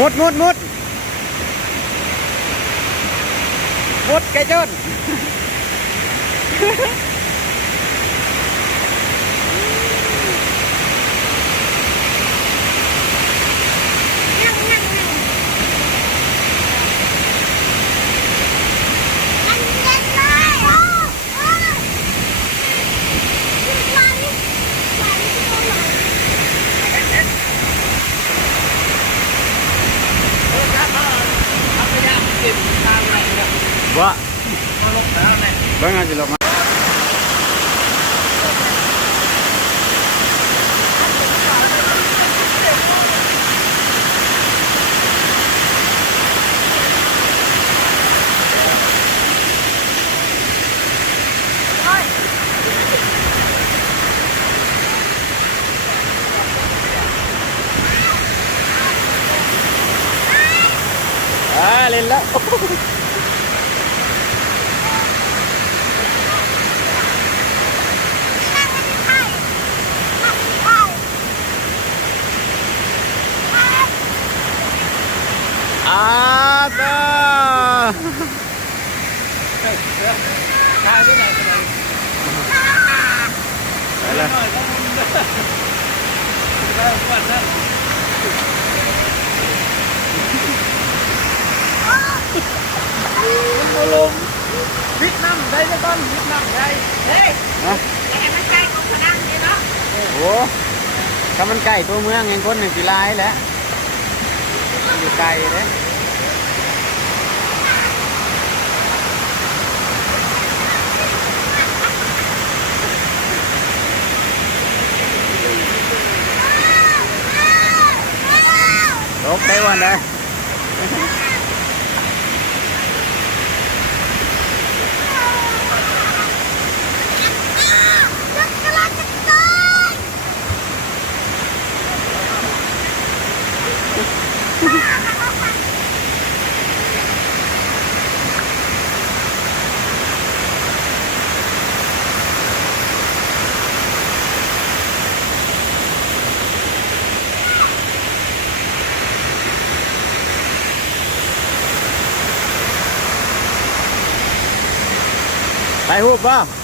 มุดมุดมุดมุดไก่จนว่าเบิ่งเอาสิลงมาเล่นแล้วจ้าไปเลยลงวิทน้ำได้จะต้นวิทน้ำได้เฮ้ยแต่มันใกล้กับพนังเลยเนาะโอ้ถ้ามันใกล้ตัวเมืองเองคนหนึ่งปีลายแหละอยู่ไกลเลยลบได้วันได้ไปหูบป่ะ